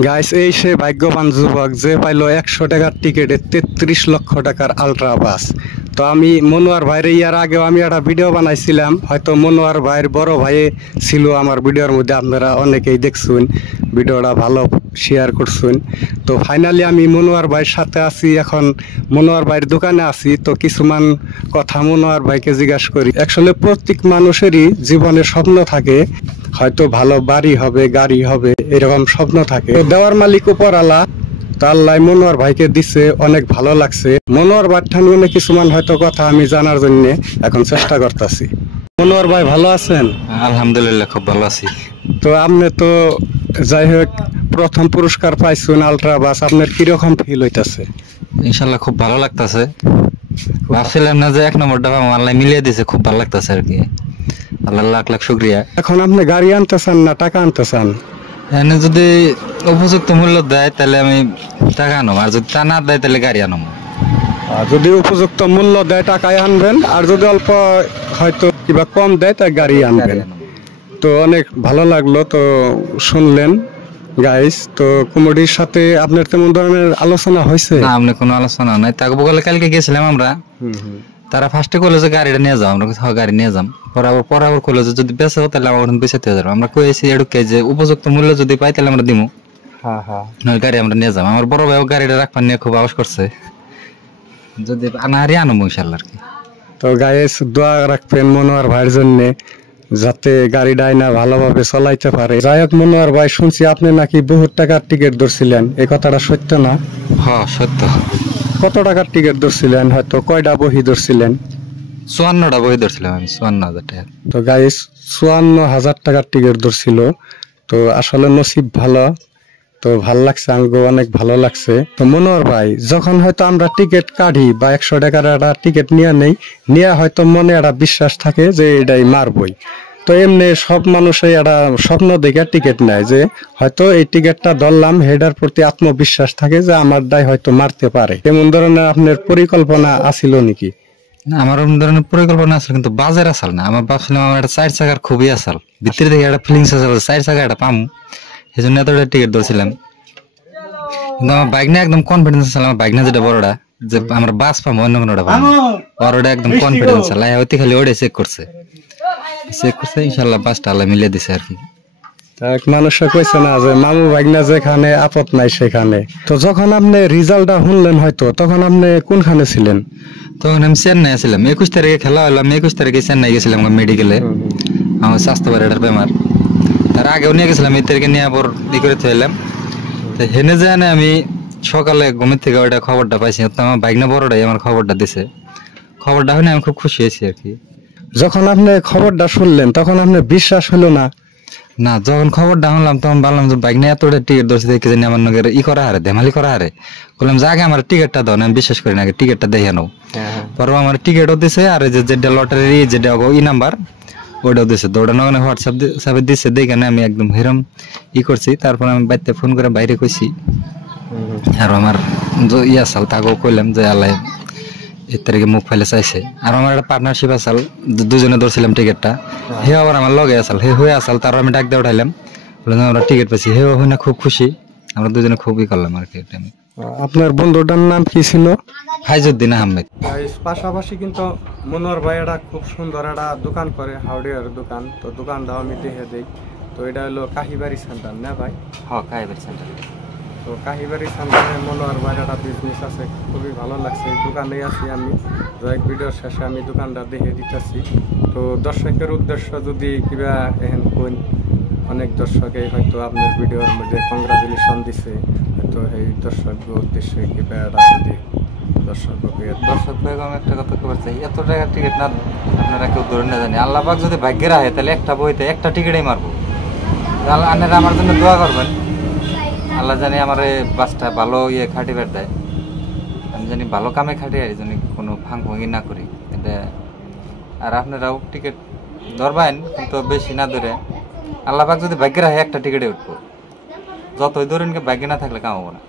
Guys, এই সে ভাগ্যবান যুবক যে পাইলো 100 টাকার টিকেটে 33 লক্ষ টাকার আলট্রা বাস। তো আমি মনোয়ার ভাইয়ের ইয়ার আগেও আমি একটা ভিডিও বানাইছিলাম, হয়তো মনোয়ার ভাইয়ের বড় ভাই ছিল আমার ভিডিওর মধ্যে, আপনারা অনেকেই দেখছুন, ভিডিওটা ভালো শেয়ার করছুন। তো ফাইনালি আমি মনোয়ার ভাইয়ের সাথে আছি, এখন মনোয়ার ভাইয়ের দোকানে আছি। তো কিছুমান কথা মনোয়ার ভাইকে জিজ্ঞাসা করি। অ্যাকচুয়ালি প্রত্যেক মানুষেরই জীবনে স্বপ্ন থাকে, হয়তো ভালো বাড়ি হবে, গাড়ি হবে, এরকম স্বপ্ন থাকে। দেওয়ার মালিক উপরওয়ালা, তো আল্লাহ মনোয়ার ভাইকে দিছে, অনেক ভালো লাগছে। মনোয়ার ভাই ঠান্ডা কিছুমান হয়তো কথা আমি জানার জন্য এখন চেষ্টা করতেছি। মনোয়ার ভাই ভালো আছেন? আলহামদুলিল্লাহ, খুব ভালো আছি। তো আপনি তো যাই হোক প্রথম পুরস্কার পাইছেন আলট্রা বাস, আপনার কিরকম ফিল হইতাছে? ইনশাল্লাহ খুব ভালো লাগতেছে। ভাবছিলাম না যে 1 নম্বরটা পাবো, আল্লাহ মিলিয়ে দিছে, খুব ভালো লাগতেছে আর কি। আল্লাহ লাখ লাখ শুকরিয়া। এখন আপনি গাড়ি আনতে চান না টাকা আনতে চান? এনে যদি উপযুক্ত মূল্য দেয় তাহলে আমি টাকা আনব, আর যদি তা না দেয় তাহলে গাড়ি আনব। যদি উপযুক্ত মূল্য দেয় টাকায় আনবেন, আর যদি অল্প হয়তো কিবা কম দেয় তাই গাড়ি আনবেন। তো অনেক ভালো লাগলো তো শুনলেন গাইস। তো কুমুডির সাথে আপনার তেমন ধরনের আলোচনা হয়েছে? না, আপনি কোনো আলোচনা নাই। তাকে বলে কালকে গেছিলাম আমরা, তারা ফার্স্টে করলো যে গাড়িটা নিয়ে যাও, আমরা গাড়ি নিয়ে যাম। পরাবর করলো যে যদি বেঁচে হোক তাহলে আমার বেঁচাতে যাবো। আমরা কয়েছি এডুকে যে উপযুক্ত মূল্য যদি পাই তাহলে আমরা দিমু, গাড়ি আমরা নিয়ে যাবো। আমার বড় ভাইও গাড়িটা রাখবার নিয়ে খুব আওয়াজ করছে, যদি আনাহারি আনবো ইনশাল্লাহ আর কি। তো গাইস, দোয়া রাখবেন মনোয়ার ভাইয়ের জন্য, যাতে গাড়ি ডাইনা ভালোভাবে চলাইতে পারে। যাই হোক মনোয়ার ভাই, শুনছি আপনি নাকি বহুত টাকার টিকিট ধরছিলেন, এই কথাটা সত্য না? হ্যাঁ সত্য। কত টাকার টিকিট ধরছিলেন, হয়তো কয়টা বহি ধরছিলেন? 54টা বই ধরছিলাম আমি, 54,000 টাকা। তো গাইস, 54,000 টাকার টিকিট ধরছিল। তো আসলে নসিব ভালো, তো ভাল লাগছে, আমাকে অনেক ভালো লাগছে। তো মনোয়ার ভাই, যখন হয়তো আমরা টিকিট কাটি বা 100 টাকার একটা টিকিট নিয়ে হয়তো মনে একটা বিশ্বাস থাকে যে এটাই মারবই। তো এমনি সব মানুষই একটা স্বপ্ন দেখে টিকিট নেয়, যে হয়তো এই টিকিটটা ধরলাম, হেডার প্রতি আত্মবিশ্বাস থাকে যে আমার দায় হয়তো মারতে পারে। এমন ধরনের আপনার পরিকল্পনা আছিল নাকি? না, আমার অন্য ধরনের পরিকল্পনা আছে, কিন্তু বাজার আসাল না। আমার ভাবছিলাম আমার একটা 4 চাকার খুবই আসাল, ভিতরে থেকে একটা ফিলিংস আছে 4 চাকা একটা পাম, সেই জন্য এতটা টিকিট ধরছিলাম। কিন্তু আমার বাইক নিয়ে একদম কনফিডেন্স আছে। আমার বাইক না যেটা বড়টা, যে আমরা বাস পাবো, অন্য কোনোটা পাবো, ওটা একদম কনফিডেন্স আছে। হয়তো খালি ওটাই চেক করছে, ইনশাল্লাহ বাসটা আল্লাহ মিলিয়ে দিছে আর কি। মানুষে কইছে না যে মামু ভাগনা যেখানে আপদ নাই সেখানে। তো যখন আপনি রিজাল্টটা শুনলেন হয়তো, তখন আপনি কোনখানে ছিলেন? তখন আমি চেন্নাই ছিলাম। 21 তারিখে খেলা হলো, আমি 21 তারিখে চেন্নাই গেছিলাম মেডিকেলে, আমার স্বাস্থ্য বাড়িটার বেমার। তার আগেও নিয়ে গেছিলাম, এই তারিখে নিয়ে আবার ই করে থইলাম। তো হেনে যায় না, আমি সকালে ঘুমের থেকে ওইটা খবরটা পাইছি, আমার ভাগনা বড়টাই আমার খবরটা দিছে। খবরটা শুনে আমি খুব খুশি হয়েছি আর কি। যখন আপনি খবরটা শুনলেন তখন আপনার বিশ্বাস হলো না? না, যখন খবরটা শুনলাম তখন ভাবলাম যে বাইক নিয়ে এতটা টিকিট ধরছে, দেখে জানি আমার নগের ই করা হারে, দেমালি করা হারে। বললাম যে আগে আমার টিকিটটা দাও না, আমি বিশ্বাস করি না, আগে টিকিটটা দেখে নাও। পরে আমার টিকিটও দিছে, আর যেটা লটারি যেটা ই নাম্বার ওইটাও দিছে। দৌড়া নগনে হোয়াটসঅ্যাপে দিছে, দেখে না আমি একদম হেরম ই করছি। তারপর আমি বাড়িতে ফোন করে বাইরে কইছি, আর আমার ইয়া সাল তাকেও কইলাম যে আল্লাহ 1 তারিখে মুখ ফেলে চাইছে। আর আমার একটা পার্টনারশিপ আসাল, দুজনে ধরছিলাম টিকিটটা। হে আবার আমার লগে আসাল, হে হয়ে আসাল, তারপর আমি ডাক দিয়ে উঠাইলাম, বললাম আমরা টিকিট পাইছি। হে হই না খুব খুশি, আমরা দুজনে খুবই করলাম আর কি। আপনার বন্ধুটার নাম কি ছিল? ফাইজউদ্দিন আহমেদ। পাশাপাশি কিন্তু মনোয়ার ভাই একটা খুব সুন্দর একটা দোকান করে, হার্ডওয়্যার দোকান। তো দোকানটাও আমি দেখে দিই। তো এটা হলো কাহিবাড়ি সেন্টার না ভাই? হ্যাঁ, কাহিবাড়ি সেন্টার। তো কাহিবাড়ি সেন্টারে মনোয়ার ভাইয়ের একটা বিজনেস আছে, খুবই ভালো লাগছে। এই দোকানে আছি আমি, যাই ভিডিওর শেষে আমি দোকানটা দেখে দিতেছি। তো দর্শকের উদ্দেশ্য যদি কিবা এখন কোন, অনেক দর্শকে হয়তো আপনার ভিডিওর মধ্যে কংগ্রাচুলেশন দিছে, তো এই দর্শকের উদ্দেশ্যে কিবা একটা যদি দর্শক একটা কথা খবর চাই, এত টাকার টিকিট না আপনারা কেউ ধরে না জানি। আল্লাহ পাক যদি ভাগ্যের আহে তাহলে একটা বইতে একটা টিকিটই মারবো। আপনারা আমার জন্য দোয়া করবেন, আল্লাহ জানি আমার বাসটা ভালো খাটিবার দেয়, আমি জানি ভালো কামে খাটি, আর জানি কোনো ফাঁক ভঙ্গি না করি এটা। আর আপনারাও টিকিট ধরবেন, কিন্তু বেশি না ধরে। আল্লাহ পাক যদি ভাগ্যের আহে একটা টিকিটে উঠবো, যতই ধরেন ভাগ্যে না থাকলে কামাবো না।